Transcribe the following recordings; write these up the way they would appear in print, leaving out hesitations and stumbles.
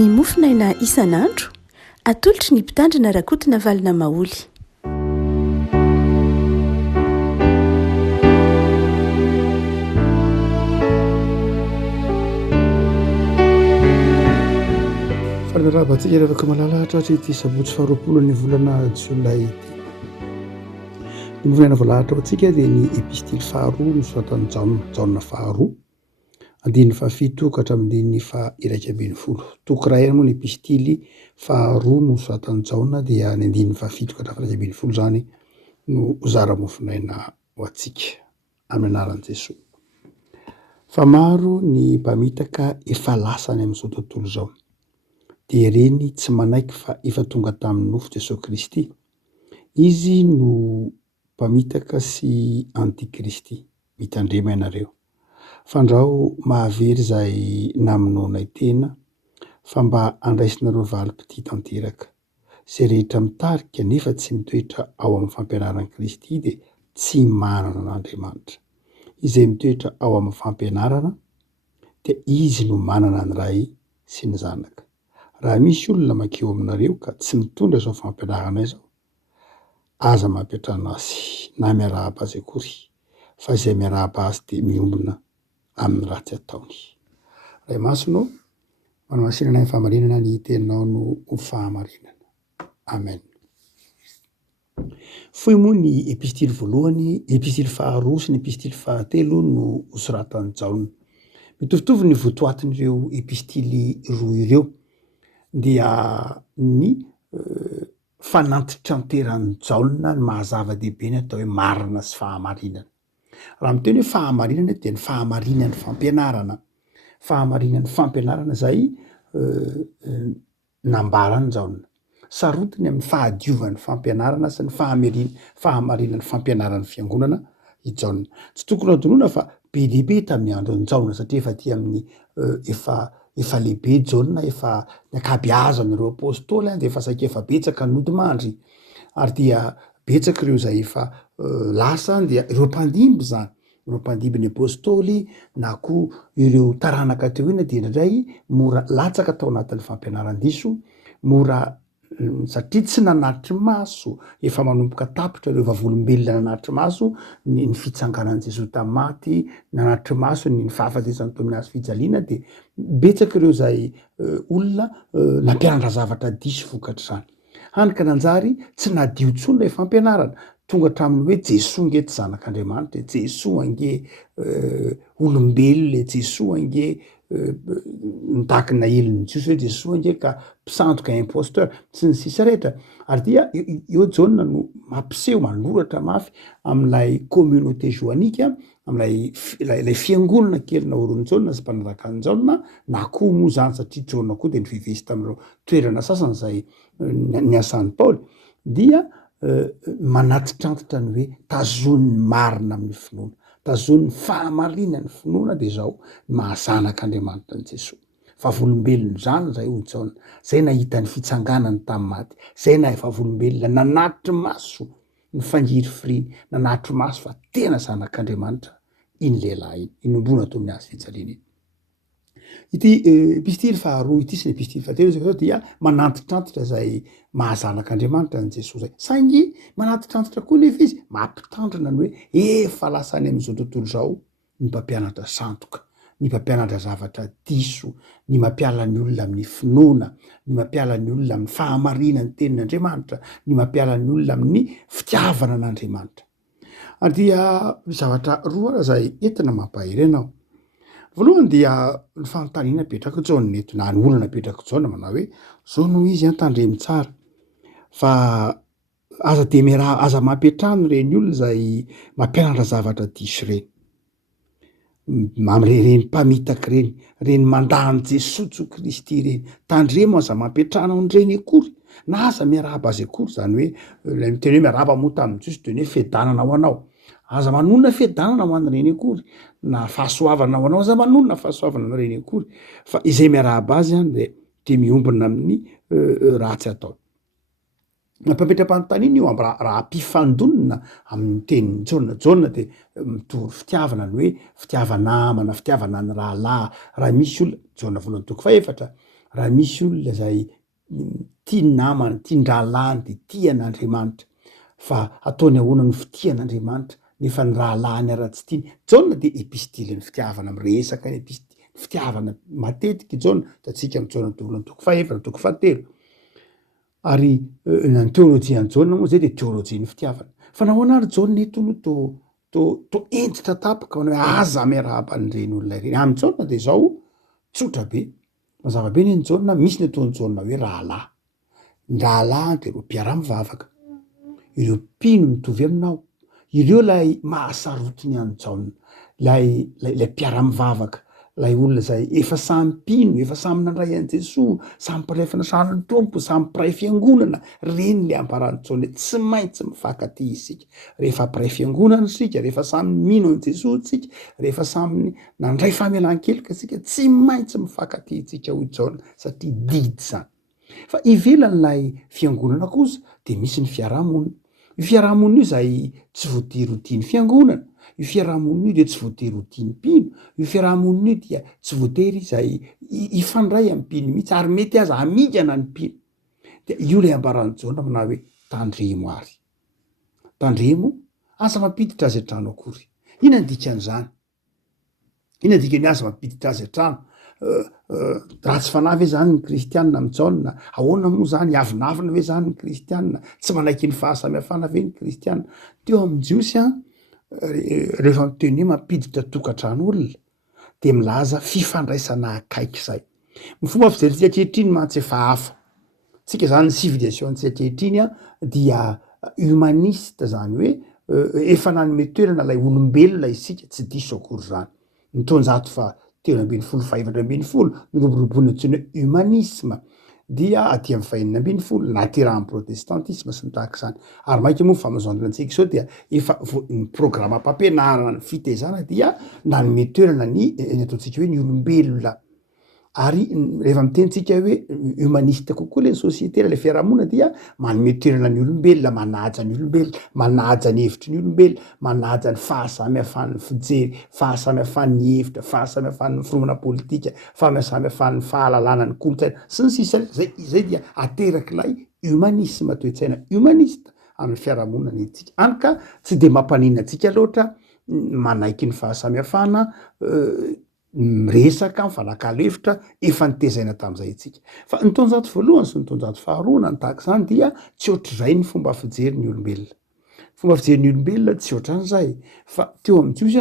ny mofinaina isan'andro atolotry ny mpitandrina rakotina valina maoly. Fanarabantsika revaka malalahatra hatrety sabotsy faharoapolo ny volana jolay ity. Ny volana voalahatra antsika dia ny epistily faharoa nosoratan'i Jaona faharoa andininy fahafito ka hatramin'ny fahairaika ambin'ny folo. Tokoray moa ny epistily faharoa nosoratan'i Jaona dia ny andininy fahafito ka hatramin'ny ambin'ny folo zany no zara-mofinaina ho antsika amin'ny anaran'i Jesosy. Fa maro ny mpamitaka efa lasany amin'izao tontolo izao. Dia ireny tsy manaiky fa efa tonga tamin'ny nofo Jesosy Kristy. Izy no mpamitaka sy antikristy. Mitandrema ianareo. Fandrao mahavery izay namonoanay tena fa mba handraisinareo valim-pity tanteraka. Izay rehetra mitarika nefa tsy mitoetra ao amin'ny fampianaran'i Kristy dia tsy manana n'Andriamanitra. Izay mitoetra ao amin'ny fampianarana dia izy no manana ny Ray sy ny Zanaka. Raha misy olona makeo aminareo ka tsy mitondra izao fampianarana izao, aza mampiatrana azy na miarahaba azy akory, fa izay miarahaba azy dia miombona amin'ny ratsy ataony. Ray masonao, manamasinana ny fahamarinana ny teninao no fahamarinana. Amen. Foy moa ny epistily voalohany, epistily faharoa sy ny epistily fahatelo no soratan'i Jaona. Mitovitovy ny votoatin'ireo epistily roa ireo. Dia ny fanantitrateran'ny Jaona ny mahazava-dehibe ny atao hoe marina sy fahamarinana. Raha miteny hoe fahamarinana dia ny fahamarinan'ny fampianarana. Fahamarinan'ny fampianarana izay nambarany Jaona. Sarotiny amin'ny fahadiovan'ny fampianarana sy ny fahamarinan'ny fampianaran'ny fiangonana i Jaona. Tsy tokony adoroana fa be lehibe tamin'ny andron'ny Jaona satria efa aty amin'ny efa lehibe Jaona, efa nakabeazan'ireo apôstôly dia efa saika efa betsaka ny nodimandry. Ary dia betsaka ireo izay efa lasa dia ireo mpandimby zany. Ireo mpandimbin'ny apôstôly na koa ireo taranaka teo ina dia indray mora latsaka tao anatin'ny fampianaran-diso, mora satria tsy nanatry maso, efa manomboka tapitra ireo vavolombelona nanatry maso ny fitsanganan'i Jesosy tamin'ny maty, nanatry maso ny fahafatesany tao amin'ny hazo fijaliana dia betsaka ireo izay olona nampianatra zavatra diso vokatra izany. Hany ka nanjary tsy nadio intsony ilay fampianarana. Tonga hatramin'ny hoe Jesosy ange tsy zanak'Andriamanitra, Jesosy ange olombelona, Jesosy ange nitakina elon'ny Jiosy, hoe Jesosy ange ka mpisandoka imposteur sy ny sisa rehetra. Ary dia eo Jaona no mampiseho manoratra mafy amin'ilay communauté joanika, amin'ilay fiangonana kely naoron'ny Jaona sy mpanaraka an'i Jaona, na koa moa zany satria Jaona koa dia nivevesy tamin'ireo toerana sasany izay niasan'i Paoly, dia manatitrantitra ny hoe tazon'ny marina amin'ny finoana, tazon'ny fahamarinan'ny finoana dia izao mahazanak'Andriamanitra ny Jesosy. Vavolombelona zany izay hoy Jaona, izay nahita ny fitsanganany tamin'ny maty, izay na vavolombelona nanatry maso ny fangiry firiany, nanatry maso fa tena zanak'Andriamanitra iny lehilahy iny, inombona tao amin'ny hazo fijaliana iny. Ity epistily faharoa ity sy ny epistily fahatelo dia manantitrantitra izay mahazanak'Andriamanitra ny Jesosy zay. Saingy manantitrantitra koa nefa izy mampitandrina ny hoe efa lasany amin'izao tontolo izao ny mpampianatra sandoka, ny mpampianatra zavatra diso, ny mampiala ny olona amin'ny finoana, ny mampiala ny olona amin'ny fahamarinan'ny tenin'Andriamanitra, ny mampiala ny olona amin'ny fitiavana an'Andriamanitra. Ary dia zavatra roa izay entina mampahery anao. Voalohany dia ny fanontaniana petraka Jaona eto, na ny olana petraka Jaona manao hoe zao no izy tandremy tsara. Fa aza mampiatrano ireny olona izay mampianatra zavatra diso ireny. Reny mpamitaka ireny, reny mandany Jesosy Kristy ireny. Tandremo aza mampiatrano an'ireny akory, na aza miarahaba azy akory, zany hoe ilay miteny hoe miarahaba moa tamin'ny Jiosy dia ny hoe fiadanana ho anao. Aza manonona fiadanana ho an'ireny akory, na fahasoavana ho anao, aza manonona fahasoavana an'ireny akory. Fa izay miarahaba azy zany dia miombona amin'ny ratsy atao. Mampampetra-panontaniana io amin'ny raha mpifandonina amin'ny tenin'ny Jaona. Jaona dia mitory fitiavana ny hoe fitiavana amana, fitiavana ny rahalahy. Raha misy olona Jaona voalohany toko faefatra raha misy olona zay tia ny namany, tia ndralany de tia an'Andriamanitra fa ataony ahoana ny fitian'Andriamanitra nefa ny rahalany ara tsy tiany. Jaona de epistilin'ny fitiavana miresaka ny fitiavana matetika jaona tatsika mijaona tovolana toko fahaefana toko fahatelo ary ny teolôjian'ny jaona moa zay de teolôjian'ny fitiavana fa nahoana ary jaona eto no to entitra tapaka manao hoe aza miarahaban'ireny olona ireny amin'ny jaona de zao tsotra be mazava be ny jaona misy ny ataony jaona hoe rahalahy ndrahalahy de ro mpiara-mivavaka ireo mpino mitovy aminao ireo lay mahasarotiny any jaona lay mpiara-mivavaka lay olona zay efa samy mpino efa samy nandray an' Jesosy samy mpiray fanasarany tompo samy mpiray fiangonana reny le amparany jaona tsy maintsy mifankaty isika rehefa mpiray fiangonana sika rehefa samy mino an' Jesosy tsika rehefa samy nandray famelan-keloka sika tsy maintsy mifankaty itsika ho jaona satria didy zany fa ivelan'lay fiangonana kosa de misy ny fiarahamonina io fiarahamonina io zay tsy voatery ho tiany fiangonana io fiarahamonina io de tsy voatery ho tiany mpino io fiarahamonina io dia tsy voatery zay ifandray amin'ny mpino mihitsy ary mety aza amigana ny mpino de io lay ambarany jaona mana hoe tandremo ary tandremo asa mampiditra azy an-trano akory ina ny dikan'izany ina dikany aza mampiditra azy an-trano ratsy fanavy zany ny kristianina amin'ny jaona ahoana moa zany avinavina ve zany ny kristianina tsy manaiky ny fahasamihafana ve ny kristianina teo amin'ny jiosy rehefa miteny hoe mampiditra tokantrano olona de milaza fifandraisana akaiky zay ny fomba fijeritsika ankehitriny mantsy efa hafa tsika zany ny civilisation tsika ankehitriny dia humaniste zany hoe efa nanome toerana lay olombelona isika tsy diso akory zany ny tonjato fa 350 nyroboroboana antsony hoe humanisme dia aty amin'ny fahenina naterahan'ny protestantisme sy ny tahaka izany ary mainka moa famazondrina antsika sao dia efa ny programme am-pampianarana ny fitezana dia nanome toerana ny ataontsika hoe ny olombelona ary rehefa mitentsika hoe humaniste kokoa le société le fiarahamonina dia manome toerana ny olombelona manaja ny olombelona manaja ny hevitry ny olombelona manaja ny fahasamihafan'ny fijery fahasamihafan'ny hevitra fahasamihafan'ny firomana politika fahasamihafan'ny fahalalana ny kolotsaina sy ny sisa zay dia aterak'ilay humanisme toetsaina humaniste amin'ny fiarahamonina ny tsika any ka tsy de mampanina antsika loatra manaiky ny fahasamihafana miresaka mifanakalo hevitra efa nitezaina tamin'izay itsika fa ny tonjato voalohany sy ny tonjato faharoana ny tahaka izany dia tsy ohatrizay ny fomba fijery ny olombelona fomba fijery ny olombelona tsy ohatran'izay fa teo amin'ny jiosy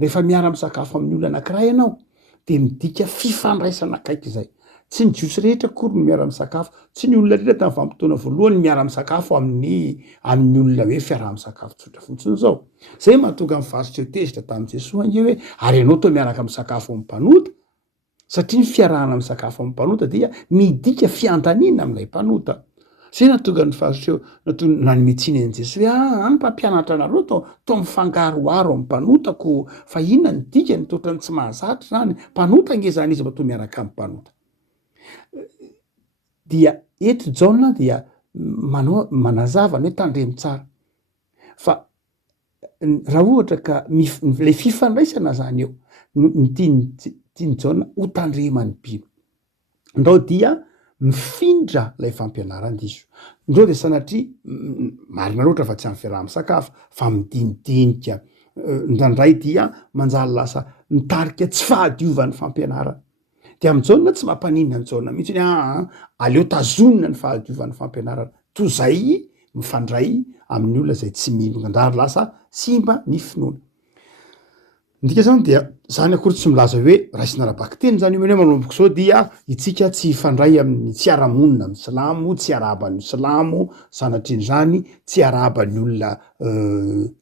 rehefa miara misakafo amin'ny olona anankiray ianao de midika fifandraisana akaiky zay tsy ny jiosy rehetra kory no miara misakafo tsy ny olona rehetra tamin'ny vanim-potoana voalohany miara misakafo amin'ny olona hoe fiaraha-misakafo tsotra fotsiny zao zay mahatonga mivarotra eo tezitra tamin'i Jesosy ange hoe ary ianao to miaraka misakafo amin'ny mpanota satria ny fiarahana misakafo amin'ny mpanota dia midika fiantanina amin'ilay mpanota zay natonga ny varotra eo nanometsiny an'i Jesosy hoe any mpampianatra anareo to mifangaroaro amin'ny mpanotako fa inona ny dikany totrany tsy mahazatra zany mpanota nge zany izy mba to miaraka amin'ny mpanota dia eto jaona dia manazava ny hoe tandremo tsara fa raha ohatra ka le fifandraisana zany eo ny tiany jaona ho tandremany mpino ndao dia mifindra lay fampianaran-diso ndreo de sanatria marina loatra fa tsy amin'ny fiaraha-misakafo fa midinidinika ndrandray dia manjary lasa mitarika tsy fahadiovan'ny fampianarana de amin'ny jaona tsy mampanina ny jaona mihitsy hoe aleo tazonina ny fahadiovan'ny fampianarana toy zay mifandray amin'ny olona zay tsy mino ngandary lasa simba ny finoana ndika zany dia zany akory tsy milaza hoe raisina rabaka teny zany hoe manomboko zao dia itsika tsy ifandray amin'ny tsy aramonina amin'ny silamo tsy araban'ny silamo sanatriny zany tsy araban'ny olona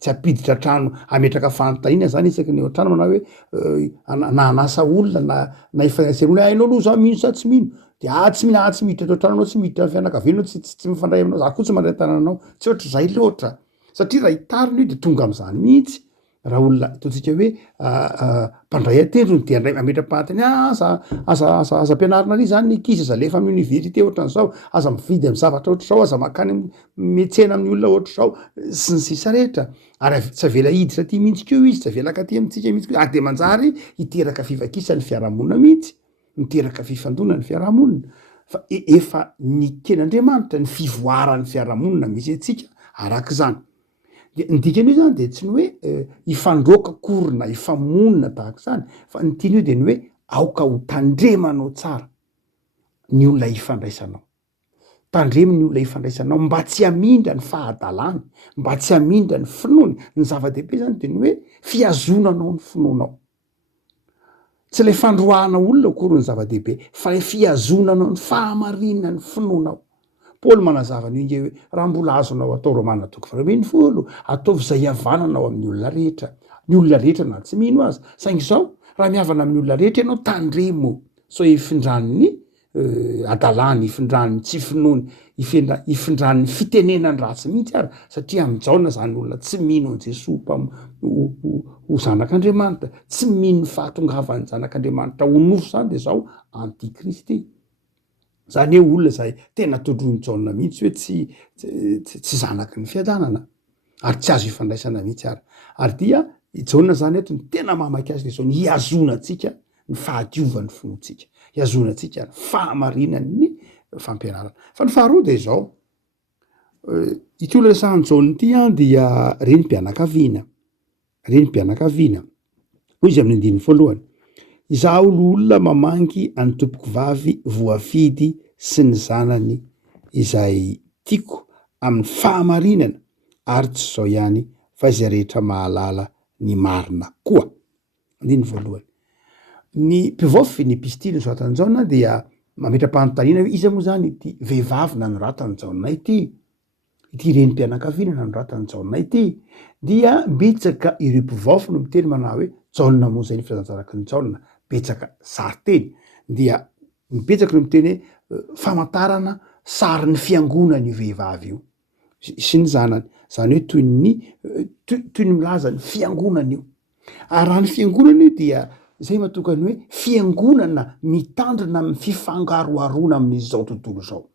tsy apiditra trano ametraka fanontaniana zany isaky ny trano mana hoe na anasa olona na ifandraisan'olona hainao aloha za mino sa tsy mino de tsy mino tsy miditra atao tranonao tsy miditra fianakavianao tsy mifandray aminao za koa tsy mandray tananao tsy ohatra zay loatra satria raha hitarina io de tonga am'izany mihitsy raha olona ataontsika hoe mpandray atendro de andray ametra-pahantany aza ampianarina ry zany ny ankizy aza lefa amin'ny université ohatran'izao aza mividy amin'ny zavatra ohatr'izao aza makany metsena amin'ny olona ohatr'izao sy ny sisa rehetra ary tsy avela hiditra ty mihitsy keo izy tsy avela ka ty amintsika mihitsy de manjary hiteraka fivakisany fiarahamonina mihitsy miteraka fifandonana ny fiarahamonina fa efa nyken'Andriamanitra ny fivoaran'ny fiarahamonina misy atsika arak'izany. De ny dikany io zany de tsy ny hoe ifandroaka korona ifamonina tahak'izany fa ny tiany io de ny hoe aoka ho tandremanao tsara ny olona ifandraisanao. Tandremo ny olona ifandraisanao mba tsy hamindra ny fahadalany, mba tsy hamindra ny finoany. Ny zava-dehibe zany de ny hoe fiazonanao ny finoanao. Tsy le fandroahana olona akory ny zava-dehibe fa le fiazonanao ny fahamarinana ny finoanao. Paoly manazava an'io nge hoe raha mbola azonao atao Romana 12 ataovy zay havananao amin'ny olona rehetra. Ny olona rehetra na tsy mino azy. Saingy zao raha mihavana amin'ny olona rehetra ianao tandremo so ifindran'ny adalany, ifindran'ny tsy finoany, ifindran'ny fitenenany ratsy mihitsy ara satria amin'izao zany olona tsy mino an Jesosy ho zanak'Andriamanitra, tsy mino ny fahatongavan'ny zanak'Andriamanitra ho nofo zany de zao antikristy. Zany hoe olona zay tena todron'ny Jaona mihitsy hoe tsy zanaky ny fiadanana ary tsy azo ifandraisana mihitsy ara. Ary dia Jaona zany eto ny tena mamaky azy de zao ny hiazonantsika ny fahadiovan'ny finoantsika, hiazonantsika ny fahamarinany ny fampianarana. Fa ny faharoa de zao ity olona resahan'ny Jaona ity dia renim-pianakaviana. Renim-pianakaviana. Hoy izy amin'ny 1 izaho olona mamangy any tompoko vavy voafidy sy ny zanany izay tiako amin'ny fahamarinana ary tsy zao ihany fa izay rehetra mahalala ny marina koa. 1. Ny mpivaofy ny epistily nosoratan'i Jaona dia mametra-panontaniana hoe iza moa zany ity vehivavy nanoratany Jaona ity renim-pianakaviana nanoratany Jaona ity dia betsaka ireo mpivaofy no miteny manao hoe Jaona moa zay ny firazantsaraky ny Jaona. Betsaka sariteny dia mibetsaka no miteny hoe famantarana sary ny fiangonana io vehivavy io sy ny zanany. Zany hoe toy ny milaza ny fiangonana io. Ary raha ny fiangonana io dia zay mahatokany hoe fiangonana mitandrina amin'ny fifangaroarona amin'izao tontolo zao.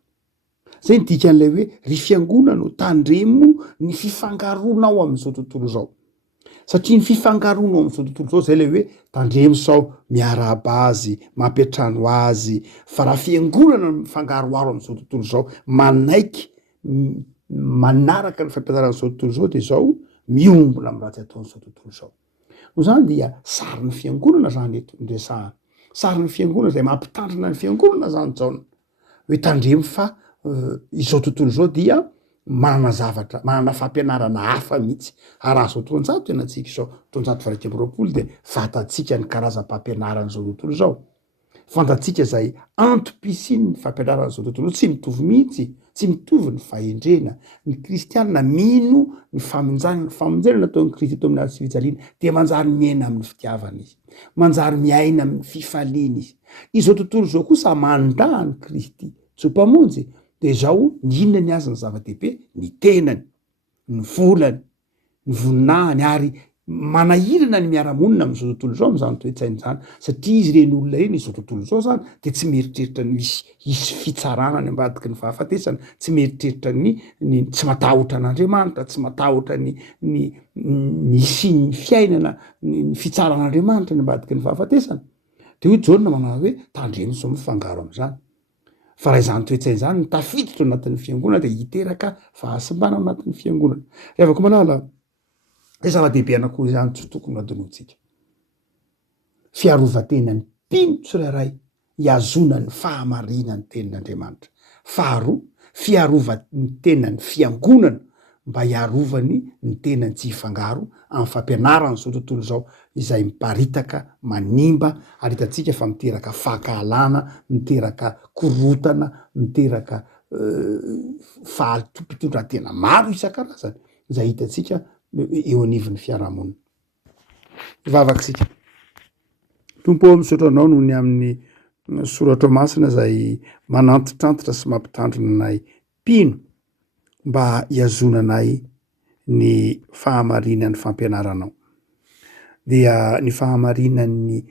Zay ny dikan'ilay hoe ry fiangonana ho tandremo ny fifangaronao amin'izao tontolo zao. Satria ny fifangaronao amin'izao tontolo zao zay le hoe tandremo sao miarahaba azy, mampiatrano azy. Fa raha fiangonana mifangaroaro amin'izao tontolo zao manaiky manaraka ny fampianaran'izao tontolo zao de zao miombona amin'ny ratsy ataon'izao tontolo zao. No zany dia sary ny fiangonana zany eto ndresahana. Sary ny fiangonana zay mampitandrina ny fiangonana zany Jaona. Hoe tandremo fa izao tontolo zao dia manana zavatra, manana fampianarana hafa mihitsy. Araha zao tonjato ianantsika izao, tonjato varaiky amby roapolo de fatatsika ny karazam-pampianaran'izao tontolo zao. Fantatsika zay antom-pisiny ny fampianaran'izao tontolo tsy mitovy mihitsy, tsy mitovy ny fahendrena. Ny kristianina mino ny famonjena nataon'ny Kristy eto amin'ny sy fijaliana dia manjary miaina amin'ny fitiavana izy, manjary miaina amin'ny fifaliana izy. Izao tontolo zao kosa mandà ny Kristy tsy mpamonjy de zao ny inona ny azy ny zava-dehibe, ny tenany, ny volany, ny voninahiny ary manahirana ny miaramonina amin'izao tontolo zao amin'izany toe-tsainy zany satria izy reny olona reny izao tontolo zao zany de tsy mieritreritra ny hisy fitsarana ny ambadiky ny fahafatesana, tsy mieritreritra ny tsy matahotra an'Andriamanitra, tsy matahotra ny sin'ny fiainana, ny fitsaran'Andriamanitra ny ambadiky ny fahafatesana. De hoy Jaona manao hoe tandremo sao mifangaro amin'izany. Fa raha izany toe-tsainy zany tafiditra anatin'ny fiangonana de hiteraka fahasimbana anatin'ny fiangonana. Rehefa malala zay zava-dehibe anakory zany tsy tokony adinotsika. Fiarovatenany mpino tsirairay hiazonany fahamarinany tenin'Andriamanitra. Faharoa, fiarovany tenany fiangonana mba hiarovany ny tenany tsy hifangaro amin'ny fampianarana zao tontolo zao izay miparitaka, manimba, ary hitatsika fa miteraka fahakalana, miteraka korotana, miteraka fahatompitondratena maro isan-karazany izay hitatsika eo anivon'ny fiarahamonina. Ivavaksika. Tompo misaotra anao noho ny amin'ny soratra masina zay manantitrantitra sy mampitandrina anay mpino mba hiazonanay ny fahamarinan'ny fampianaranao. Dia ny fahamarinan'ny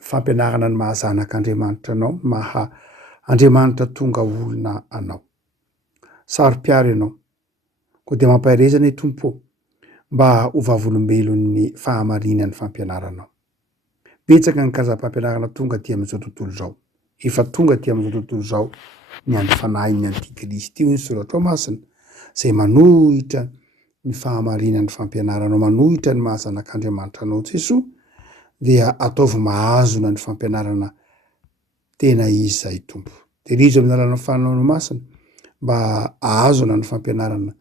fampianarana ny mahazanak'Andriamanitra anao, maha Andriamanitra tonga olona anao. Saro-piaro ianao. Koa dia mampaherezana Tompo mba ho vavolombelon'ny fahamarinan'ny fampianaranao. betsaka ny karazam-pampianarana tonga ty amin'izao tontolo zao. Efa tonga ty amin'izao tontolo zao ny andro fanahy ny antikristy io ny soratra masina zay manohitra ny fahamarinan'ny fampianaranao, manohitra ny mahazanak'Andriamanitra anao Jesoa, dia ataovy mahazona ny fampianarana tena izy zay tompo. Terizo amin'ny alalany fanaonao masina mba ahazona ny fampianarana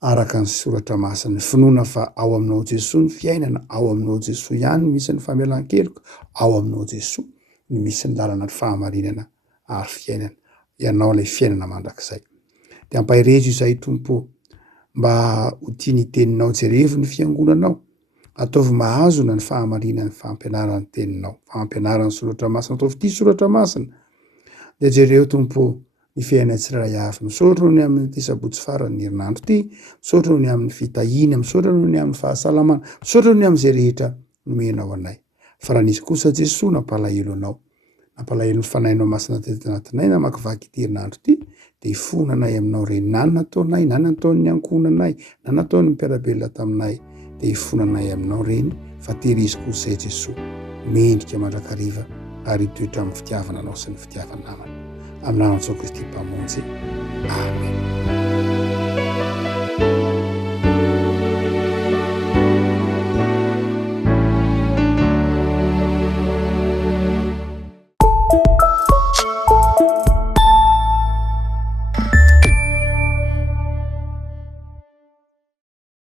araka ny soratra masina, ny finoana fa ao aminao Jesoa ny fiainana, ao aminao Jesoa ihany misy ny famelan-keloka, ao aminao Jesoa ny misy ny lalana ny fahamarinana ary fiainana, ianao ilay fiainana mandrakizay. De ampahirezo izay tompo mba ho tia ny teninao jerevo ny fiangonanao, ataovy mahazona ny fahamarinana ny fampianarany teninao, fampianarany soratra masina, ataovy ty soratra masina. De jereo tompo ny fiainana tsirairay avy, misaotra noho ny amin'ny ty sabotsy farany herinandro ty, misaotra noho ny amin'ny fitahina, misaotra noho ny amin'ny fahasalamana, misaotra noho ny amin'izay rehetra nomenao anay. Fa raha nisy kosa Jesoa nampalahelo anao, nampalahelo ny fanahinao masina teto anatinay na makivaky ty herinandro ty, de ifona anay aminao reny, na nataonay, na nataon'ny ankonanay, na nataon'ny mpiarabelona taminay, de ifona anay aminao reny, fa tehiriziko kosa zay Jesoa, mendrika mandrakariva ary toetra amin'ny fitiavana anao sy ny fitiavana namana. Amin'ny anatao Kristy mpamonjy. Amen.